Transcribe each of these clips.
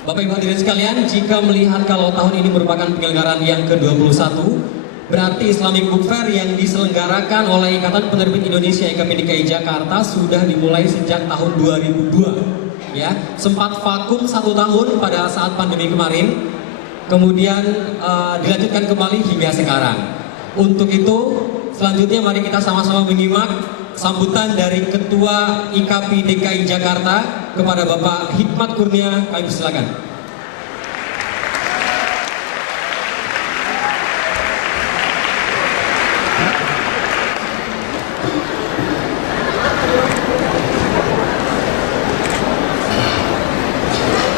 Bapak Ibu hadirin sekalian, jika melihat kalau tahun ini merupakan penyelenggaraan yang ke-21, berarti Islamic Book Fair yang diselenggarakan oleh Ikatan Penerbit Indonesia IKP DKI Jakarta sudah dimulai sejak tahun 2002. Ya, sempat vakum 1 tahun pada saat pandemi kemarin, kemudian dilanjutkan kembali hingga sekarang. Untuk itu, selanjutnya mari kita sama-sama menyimak sambutan dari Ketua IKP DKI Jakarta kepada Bapak Hikmat Kurnia. Kami persilakan.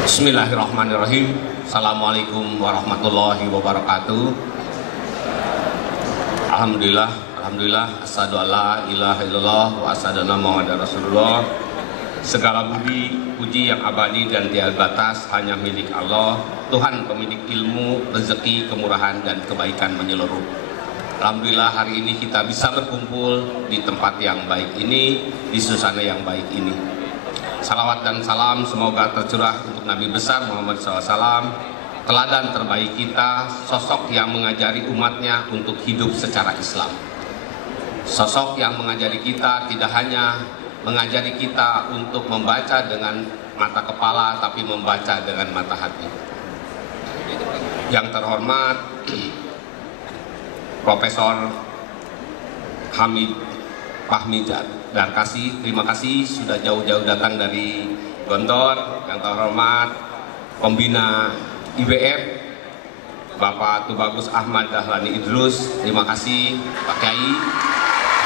Bismillahirrahmanirrahim. Assalamualaikum warahmatullahi wabarakatuh. Alhamdulillah, asyhadu alla ilaha illallah wa asyhadu anna Muhammadar Rasulullah. Segala puji yang abadi dan tiada batas hanya milik Allah, Tuhan pemilik ilmu, rezeki, kemurahan dan kebaikan menyeluruh. Alhamdulillah hari ini kita bisa berkumpul di tempat yang baik ini, di suasana yang baik ini. Salawat dan salam semoga tercurah untuk Nabi besar Muhammad SAW, teladan terbaik kita, sosok yang mengajari umatnya untuk hidup secara Islam. Sosok yang mengajari kita tidak hanya mengajari kita untuk membaca dengan mata kepala, tapi membaca dengan mata hati. Yang terhormat Profesor Hamid Fahmi Darkasi, terima kasih sudah jauh-jauh datang dari Gontor. Yang terhormat Pembina IBF Bapak Tubagus Ahmad Dahlan Idrus, terima kasih Pak Kiai.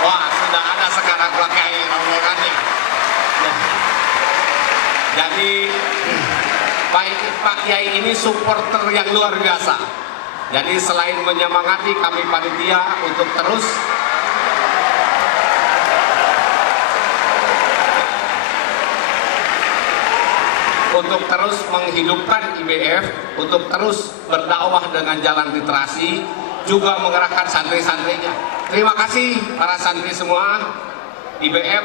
Wah, sudah ada sekarang Pak Kiai rombongannya. Jadi Pak Kiai ini supporter yang luar biasa. Jadi selain menyemangati kami panitia untuk terus menghidupkan IBF, untuk terus berdakwah dengan jalan literasi, juga mengerahkan santri-santrinya. Terima kasih para santri semua. IBF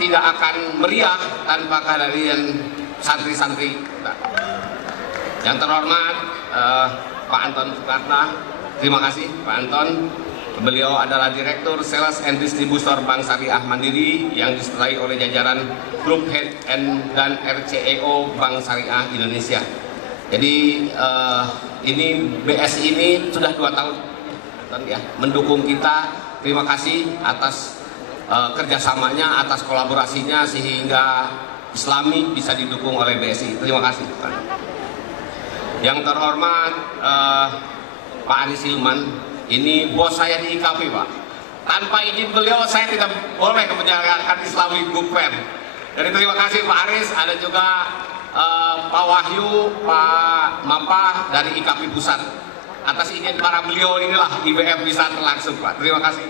tidak akan meriah tanpa kehadiran santri-santri. Yang terhormat Pak Anton Soekarno, terima kasih Pak Anton. Beliau adalah Direktur Sales and Distributor Bank Syariah Mandiri yang disertai oleh jajaran Grup Head dan RCEO Bank Syariah Indonesia. Jadi ini BSI ini sudah 2 tahun ya mendukung kita. Terima kasih atas kerjasamanya, atas kolaborasinya sehingga Islami bisa didukung oleh BSI. Terima kasih. Yang terhormat Pak Aris Hilman, ini bos saya di IKP, Pak. Tanpa izin beliau saya tidak boleh menyelenggarakan Islamic Book Fair. Jadi terima kasih Pak Aris. Ada juga Pak Wahyu, Pak Mapa dari IKP Pusat. Atas izin para beliau inilah IBF bisa berlangsung, Pak. Terima kasih.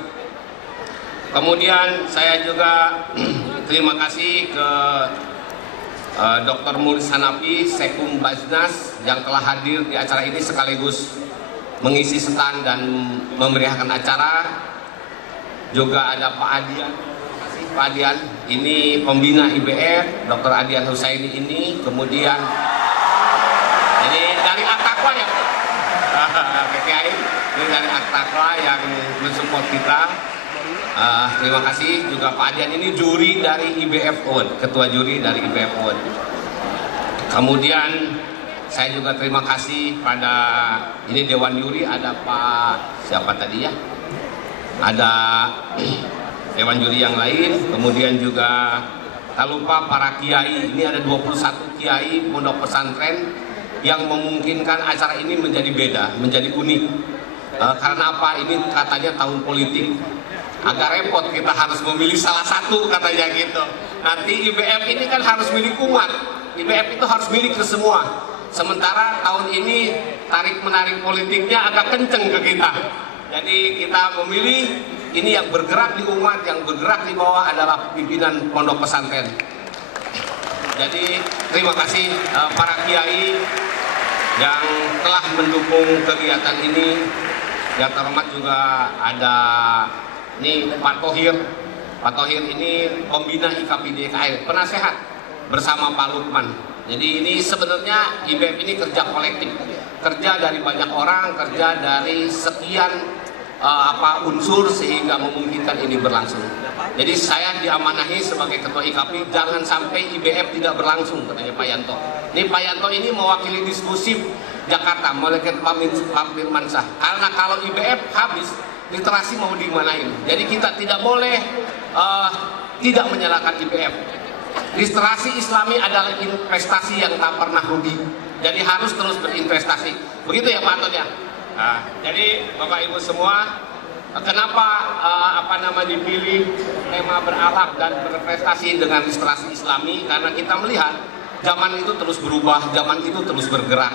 Kemudian saya juga terima kasih ke Dr. Mulis Hanafi Sekum Bajnas yang telah hadir di acara ini sekaligus mengisi stand dan memeriahkan acara. Juga ada Pak Adian. Terima kasih Pak Adian. Ini pembina IBF, Dr. Adian Husaini ini. Kemudian ini dari Aktakwa ya, PKI. Ini dari Aktakwa yang mensupport kita. Terima kasih juga Pak Adian ini juri dari IBF Award, ketua juri dari IBF Award. Kemudian saya juga terima kasih pada ini Dewan Juri, ada Pak siapa tadi ya? Ada Dewan Juri yang lain, kemudian juga tak lupa para kiai. Ini ada 21 kiai pondok pesantren yang memungkinkan acara ini menjadi beda, menjadi unik. Karena apa? Ini katanya tahun politik. Agak repot, kita harus memilih salah satu katanya gitu. Nanti IBF ini kan harus milik umat. IBF itu harus milik ke semua. Sementara tahun ini tarik-menarik politiknya agak kenceng ke kita. Jadi kita memilih ini yang bergerak di umat, yang bergerak di bawah adalah pimpinan pondok pesantren. Jadi terima kasih para kiai yang telah mendukung kegiatan ini. Yang terhormat juga ada ini Pak Tohir. Pak Tohir ini pembina IKP DKI, penasehat bersama Pak Lukman. Jadi ini sebenarnya IBF ini kerja kolektif, kerja dari banyak orang, kerja dari sekian unsur sehingga memungkinkan ini berlangsung. Jadi saya diamanahi sebagai ketua IKAPI, jangan sampai IBF tidak berlangsung, katanya Pak Yanto. Ini Pak Yanto ini mewakili diskusi Jakarta, mewakili Pak Firmansyah. Karena kalau IBF habis, literasi mau dimanain. Jadi kita tidak boleh tidak menyalahkan IBF. Literasi Islami adalah investasi yang tak pernah rugi. Jadi harus terus berinvestasi. Begitu ya Pak Anton ya. Nah, jadi Bapak Ibu semua, kenapa dipilih tema berakhlak dan berprestasi dengan literasi Islami? Karena kita melihat zaman itu terus berubah, zaman itu terus bergerak.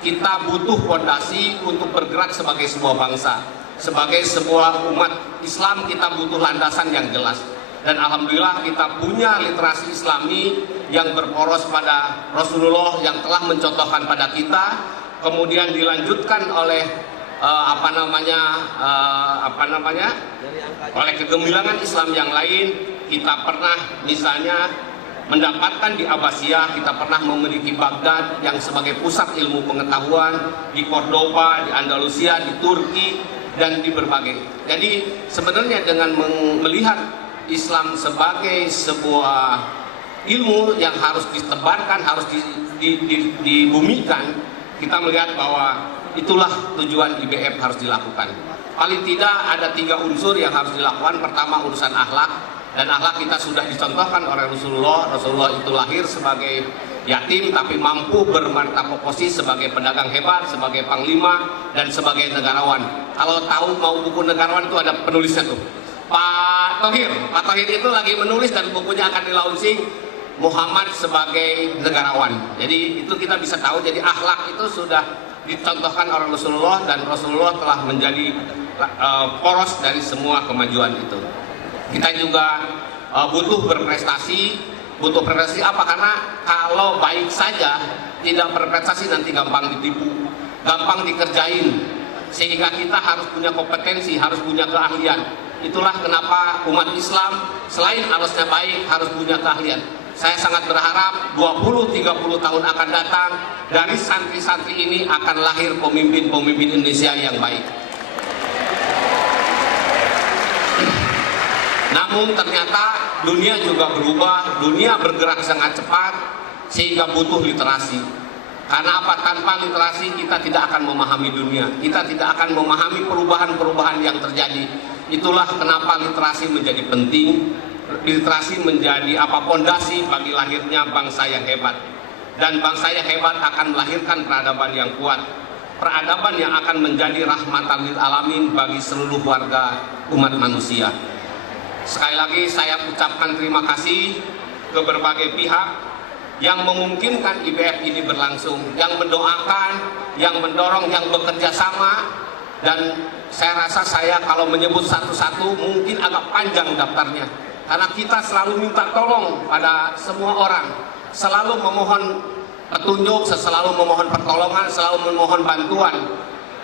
Kita butuh fondasi untuk bergerak sebagai sebuah bangsa, sebagai sebuah umat Islam. Kita butuh landasan yang jelas. Dan alhamdulillah kita punya literasi Islami yang berporos pada Rasulullah yang telah mencontohkan pada kita, kemudian dilanjutkan oleh oleh kegemilangan Islam yang lain. Kita pernah misalnya mendapatkan di Abbasiyah, kita pernah memiliki Baghdad yang sebagai pusat ilmu pengetahuan, di Cordoba, di Andalusia, di Turki, dan di berbagai. Jadi sebenarnya dengan melihat Islam sebagai sebuah ilmu yang harus ditebarkan, harus dibumikan, kita melihat bahwa itulah tujuan IBF harus dilakukan. Paling tidak ada 3 unsur yang harus dilakukan. Pertama, urusan akhlak, dan akhlak kita sudah dicontohkan oleh Rasulullah. Rasulullah itu lahir sebagai yatim tapi mampu bermartabat posisi sebagai pedagang hebat, sebagai panglima, dan sebagai negarawan. Kalau tahu mau buku negarawan itu ada penulisnya tuh, Pak Thohir itu lagi menulis dan bukunya akan di-launching, Muhammad sebagai negarawan. Jadi itu kita bisa tahu, jadi akhlak itu sudah dicontohkan oleh Rasulullah, dan Rasulullah telah menjadi poros dari semua kemajuan itu. Kita juga butuh berprestasi. Butuh prestasi apa? Karena kalau baik saja tidak berprestasi nanti gampang ditipu, gampang dikerjain, sehingga kita harus punya kompetensi, harus punya keahlian. Itulah kenapa umat Islam selain harusnya baik harus punya keahlian. Saya sangat berharap 20-30 tahun akan datang dari santri-santri ini akan lahir pemimpin-pemimpin Indonesia yang baik. Namun ternyata dunia juga berubah, dunia bergerak sangat cepat sehingga butuh literasi. Karena apa? Tanpa literasi kita tidak akan memahami dunia, kita tidak akan memahami perubahan-perubahan yang terjadi. Itulah kenapa literasi menjadi penting. Literasi menjadi pondasi bagi lahirnya bangsa yang hebat. Dan bangsa yang hebat akan melahirkan peradaban yang kuat, peradaban yang akan menjadi rahmatan lil alamin bagi seluruh warga umat manusia. Sekali lagi saya ucapkan terima kasih ke berbagai pihak yang memungkinkan IBF ini berlangsung, yang mendoakan, yang mendorong, yang bekerja sama. Dan saya rasa saya kalau menyebut satu-satu mungkin agak panjang daftarnya, karena kita selalu minta tolong pada semua orang, selalu memohon petunjuk, selalu memohon pertolongan, selalu memohon bantuan.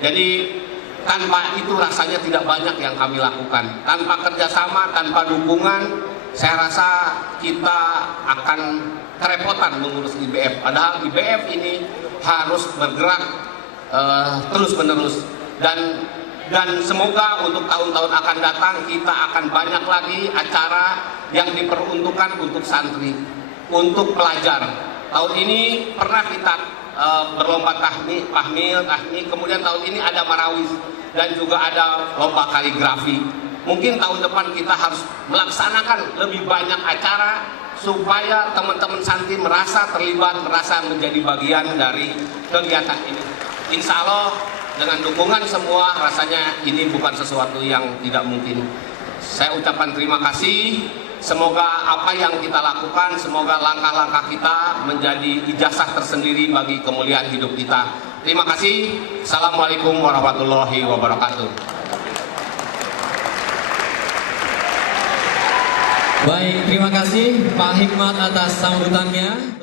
Jadi tanpa itu rasanya tidak banyak yang kami lakukan. Tanpa kerjasama, tanpa dukungan, saya rasa kita akan kerepotan mengurus IBF. Padahal IBF ini harus bergerak terus-menerus. Dan semoga untuk tahun-tahun akan datang kita akan banyak lagi acara yang diperuntukkan untuk santri, untuk pelajar. Tahun ini pernah kita berlomba tahmid, kemudian tahun ini ada marawis dan juga ada lomba kaligrafi. Mungkin tahun depan kita harus melaksanakan lebih banyak acara supaya teman-teman santri merasa terlibat, merasa menjadi bagian dari kegiatan ini. Insya Allah dengan dukungan semua, rasanya ini bukan sesuatu yang tidak mungkin. Saya ucapkan terima kasih. Semoga apa yang kita lakukan, semoga langkah-langkah kita menjadi ijazah tersendiri bagi kemuliaan hidup kita. Terima kasih. Assalamualaikum warahmatullahi wabarakatuh. Baik, terima kasih Pak Hikmat atas sambutannya.